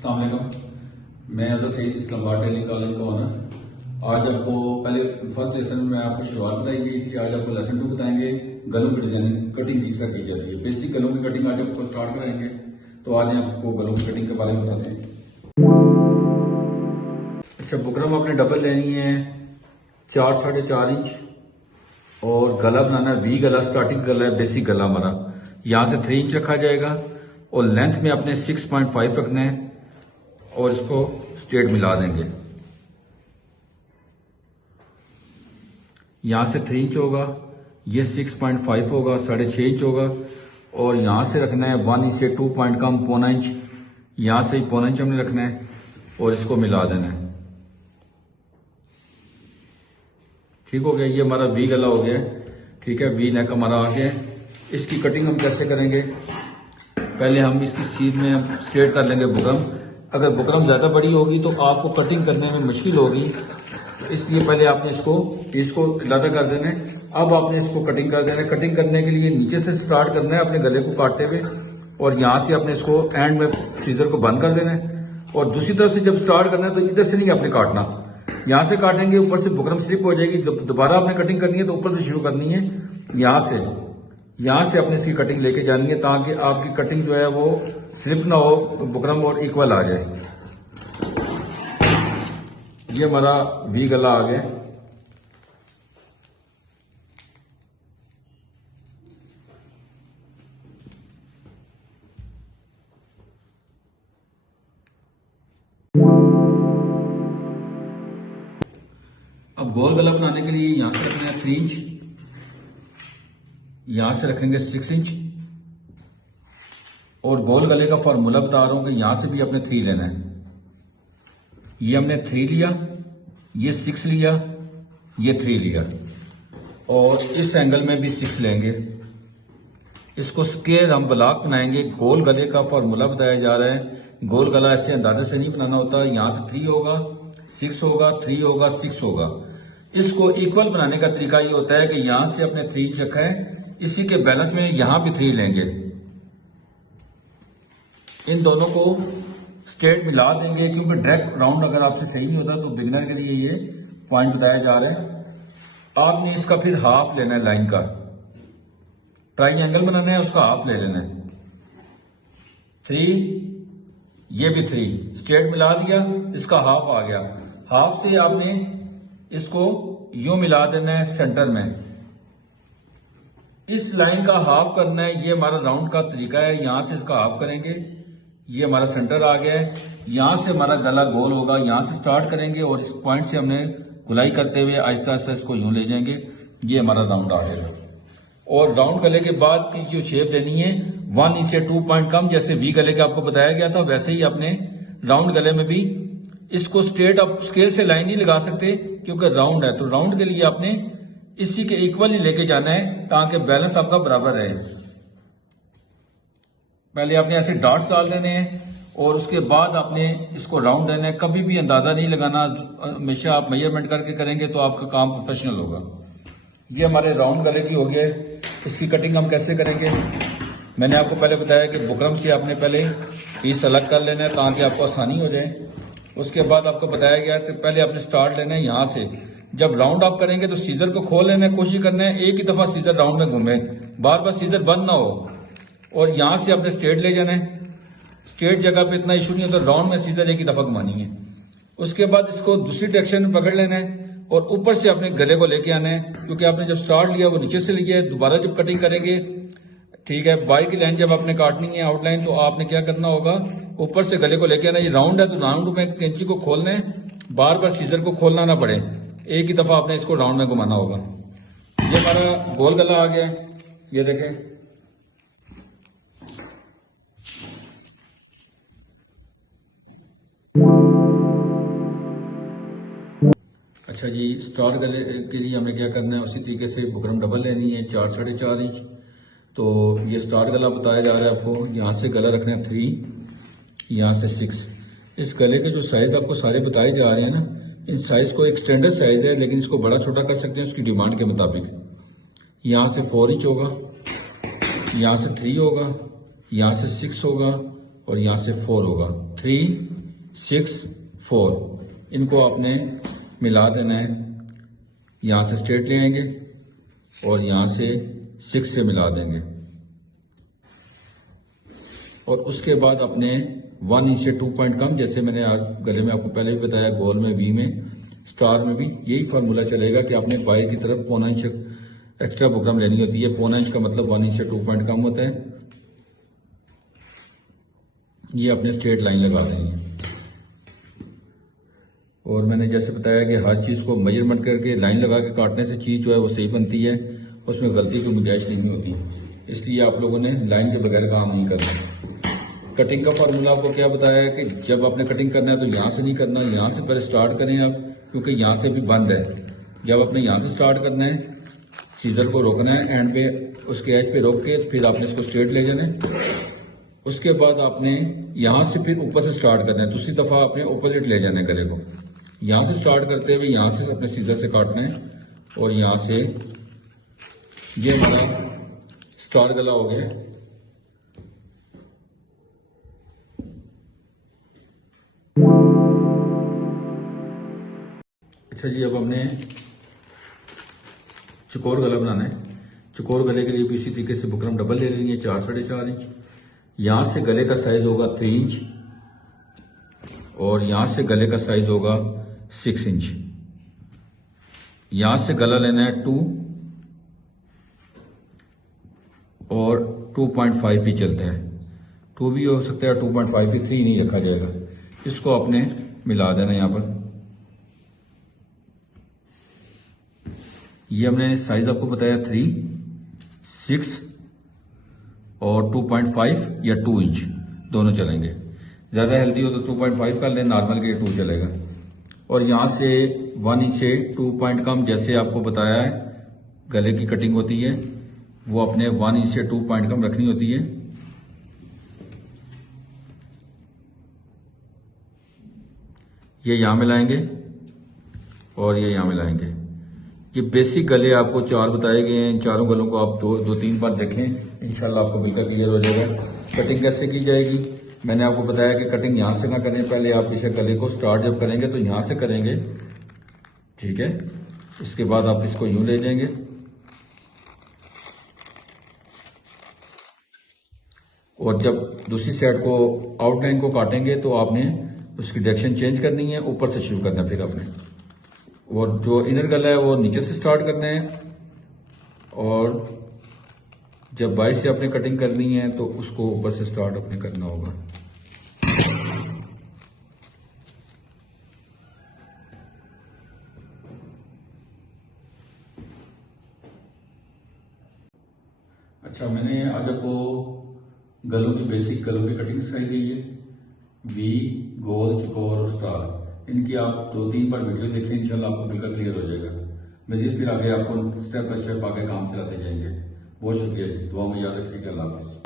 अस्सलाम वालेकुम। मैं अदर सईद इस्लामाबाद टेलरिंग कॉलेज का ऑनर। आज आपको पहले फर्स्ट लेसन में आपको शुरुआत बताई गई थी। आज आपको लेसन 2 बताएंगे गलों की डिजाइनिंग कटिंग किस तरह की जाती है। बेसिक गलों की कटिंग आज आपको स्टार्ट कराएंगे। तो आज आपको गलों की कटिंग के बारे में बताते हैं। अच्छा, बुकरम आपने डबल लेनी है 4 साढ़े 4 इंच और गला बनाना है वी गला। स्टार्टिंग गला है बेसिक गला हमारा, यहाँ से 3 इंच रखा जाएगा और लेंथ में आपने 6.5 रखना है और इसको स्ट्रेट मिला देंगे। यहां से 3 इंच होगा, ये 6.5 होगा, 6.5 इंच होगा और यहां से रखना है 1 इंच से 2 पॉइंट कम पौना इंच, यहां से 1.25 इंच हमने रखना है और इसको मिला देना है। ठीक हो गया, ये हमारा वी गला हो गया। ठीक है, वी नेक हमारा आ गया। इसकी कटिंग हम कैसे करेंगे, पहले हम इसकी सीध में स्ट्रेट कर लेंगे बुकरम। अगर बुकरम ज्यादा बड़ी होगी तो आपको कटिंग करने में मुश्किल होगी, इसलिए पहले आपने इसको लादा कर देना है। अब आपने इसको कटिंग कर देना है। कटिंग करने के लिए नीचे से स्टार्ट करना है अपने गले को काटते हुए और यहां से आपने इसको एंड में सीजर को बंद कर देना है और दूसरी तरफ से जब स्टार्ट करना है तो इधर से नहीं आपने काटना, यहां से काटेंगे, ऊपर से बुकरम स्लिप हो जाएगी। जब दोबारा आपने कटिंग करनी है तो ऊपर से शुरू करनी है, यहां से अपने इसकी कटिंग लेके जानी है ताकि आपकी कटिंग जो है वो स्लिप ना हो, बुकरम और इक्वल आ जाए। ये हमारा वी गला आ गया। अब गोल गला बनाने के लिए यहां से रखना है 3 इंच, यहां से रखेंगे 6 इंच और गोल गले का फॉर्मूला बता रहा हूं कि यहां से भी अपने 3 लेना है। ये हमने 3 लिया, ये 6 लिया, ये 3 लिया और इस एंगल में भी 6 लेंगे। इसको स्क्वायर हम ब्लॉक बनाएंगे। गोल गले का फॉर्मूला बताया जा रहा है। गोल गला ऐसे अंदाजे से नहीं बनाना होता। यहां से 3 होगा, 6 होगा, 3 होगा, 6 होगा। इसको इक्वल बनाने का तरीका ये होता है कि यहां से अपने 3 इंच रखा है, इसी के बैलेंस में यहां भी 3 लेंगे, इन दोनों को स्ट्रेट मिला देंगे। क्योंकि डायरेक्ट राउंड अगर आपसे सही नहीं होता तो बिगिनर के लिए ये पॉइंट बताया जा रहा है। आपने इसका फिर हाफ लेना है, लाइन का ट्राइंगल बनाना है, उसका हाफ ले लेना है। 3, ये भी 3 स्ट्रेट मिला दिया, इसका हाफ आ गया। हाफ से आपने इसको यूं मिला देना है सेंटर में, इस लाइन का हाफ करना है। ये हमारा राउंड का तरीका है। यहां से इसका हाफ करेंगे, ये हमारा सेंटर आ गया है। यहां से हमारा गला गोल होगा, यहां से स्टार्ट करेंगे और इस पॉइंट से हमने गुलाई करते हुए आहिस्ता आहिस्ता इसको यूं ले जाएंगे। ये हमारा राउंड आ गया और राउंड गले के बाद की जो शेप लेनी है 1 इंच से 2 पॉइंट कम, जैसे वी गले का आपको बताया गया था वैसे ही अपने राउंड गले में भी इसको स्ट्रेट आप स्केल से लाइन नहीं लगा सकते क्योंकि राउंड है। तो राउंड के लिए आपने इसी के इक्वल नहीं लेके जाना है ताकि बैलेंस आपका बराबर रहे। पहले आपने ऐसे डॉट्स डाल देने हैं और उसके बाद आपने इसको राउंड देना है। कभी भी अंदाजा नहीं लगाना, हमेशा आप मेजरमेंट करके करेंगे तो आपका काम प्रोफेशनल होगा। ये हमारे राउंड गले की हो गया है। इसकी कटिंग हम कैसे करेंगे, मैंने आपको पहले बताया कि बुकरम से आपने पहले पीस अलग कर लेना है ताकि आपको आसानी हो जाए। उसके बाद आपको बताया गया कि पहले आपने स्टार्ट लेना है यहां से। जब राउंड आप करेंगे तो सीजर को खोल लेना है, कोशिश करना है एक ही दफा सीजर राउंड में घूमे, बार बार सीजर बंद ना हो और यहां से आपने स्ट्रेट ले जाना है। स्ट्रेट जगह पे इतना इशू नहीं होता, राउंड में सीजर एक ही दफा घुमानी है। उसके बाद इसको दूसरी डायरेक्शन में पकड़ लेना है और ऊपर से अपने गले को लेके आना है, क्योंकि आपने जब स्टार्ट लिया वो नीचे से लिया है। दोबारा जब कटिंग करेंगे, ठीक है, बाई की लाइन जब आपने काटनी है आउटलाइन, तो आपने क्या करना होगा, ऊपर से गले को लेके आना। ये राउंड है तो राउंड में कैंची को खोलना है, बार बार सीजर को खोलना ना पड़े, एक ही दफा आपने इसको राउंड में घुमाना होगा। ये हमारा गोल गला आ गया है, ये देखें। अच्छा जी, स्टार्ट गले के लिए हमें क्या करना है, उसी तरीके से बुकरम डबल लेनी है 4 साढ़े 4 इंच। तो ये स्टार्ट गला बताया जा रहा है आपको। यहाँ से गला रखना है 3, यहाँ से 6। इस गले के जो साइज आपको सारे बताए जा रहे हैं ना, इन साइज को एक स्टैंडर्ड साइज है, लेकिन इसको बड़ा छोटा कर सकते हैं उसकी डिमांड के मुताबिक। यहाँ से 4 इंच होगा, यहाँ से 3 होगा, यहाँ से 6 होगा और यहाँ से 4 होगा, 3 6 4। इनको आपने मिला देना है, यहाँ से स्ट्रेट ले आएंगे और यहाँ से 6 से मिला देंगे और उसके बाद अपने 1 इंच से 2 पॉइंट कम, जैसे मैंने गले में आपको पहले भी बताया, गोल में, वी में, स्टार में भी यही फार्मूला चलेगा कि आपने बाई की तरफ 1/4 इंच एक्स्ट्रा बुकरम लेनी होती है। 1/4 इंच का मतलब 1 इंच से 2 पॉइंट कम होता है। ये अपने स्ट्रेट लाइन लगा देंगे और मैंने जैसे बताया कि हर चीज़ को मेजरमेंट करके लाइन लगा के काटने से चीज़ जो है वो सही बनती है, उसमें गलती की गुंजाइश नहीं होती। इसलिए आप लोगों ने लाइन के बगैर काम नहीं करना। कटिंग का फार्मूला आपको क्या बताया है कि जब आपने कटिंग करना है तो यहाँ से नहीं करना, यहाँ से पहले स्टार्ट करें आप, क्योंकि यहाँ से भी बंद है। जब आपने यहाँ से स्टार्ट करना है, सीजर को रोकना है एंड पे, उसके एज पे रोक के फिर आपने इसको स्ट्रेट ले जाना है। उसके बाद आपने यहाँ से फिर ऊपर से स्टार्ट करना है, दूसरी दफ़ा आपने ऑपोजिट ले जाना है गले को। यहाँ से स्टार्ट करते हुए यहाँ से अपने सीजर से काटना है और यहाँ से ये हमारा स्टार गला हो गया। अच्छा जी, अब हमने चकोर गला बनाना है। चकोर गले के लिए भी इसी तरीके से बुकरम डबल ले लेंगे, 4 साढ़े 4 इंच। यहाँ से गले का साइज होगा 3 इंच और यहाँ से गले का साइज होगा 6 इंच। यहाँ से गला लेना है 2 और 2.5 ही चलता है, 2 भी हो सकता है, 2.5 ही, 3 नहीं रखा जाएगा। इसको आपने मिला देना यहाँ पर। ये हमने साइज आपको बताया 3, 6 और 2.5 या 2 इंच दोनों चलेंगे। ज़्यादा हेल्दी हो तो 2.5 कर लें, नॉर्मल के लिए 2 चलेगा। और यहाँ से 1 इंच से 2 पॉइंट कम, जैसे आपको बताया है गले की कटिंग होती है, वो अपने 1 इंच से 2 पॉइंट कम रखनी होती है। ये यहाँ मिलाएंगे और ये यहाँ मिलाएंगे। ये बेसिक गले आपको 4 बताए गए हैं। इन चारों गलों को आप 2-3 बार देखें, इंशाल्लाह आपको बिल्कुल क्लियर हो जाएगा। कटिंग कैसे की जाएगी मैंने आपको बताया कि कटिंग यहाँ से ना करें, पहले आप इसे गले को स्टार्ट जब करेंगे तो यहाँ से करेंगे, ठीक है। इसके बाद आप इसको यूं ले जाएंगे और जब दूसरी साइड को आउटलाइन को काटेंगे तो आपने उसकी डायरेक्शन चेंज करनी है, ऊपर से शुरू करना है फिर आपने। और जो इनर गला है वो नीचे से स्टार्ट करना है और जब 22 से आपने कटिंग करनी है तो उसको ऊपर से स्टार्ट अपने करना होगा। अच्छा, मैंने आज आपको गलों की बेसिक गलों की कटिंग सिखाई दी है। वी, गोल, चकोर और स्टार, इनकी आप 2-3 बार वीडियो देखें, इंशाल्लाह आपको बिल्कुल क्लियर हो जाएगा। मजीद फिर आगे आपको स्टेप बाय स्टेप आगे काम चलाते जाएंगे। बहुत शुक्रिया जी, दुआ में याद रखिएगा। अल्लाह हाफिज़।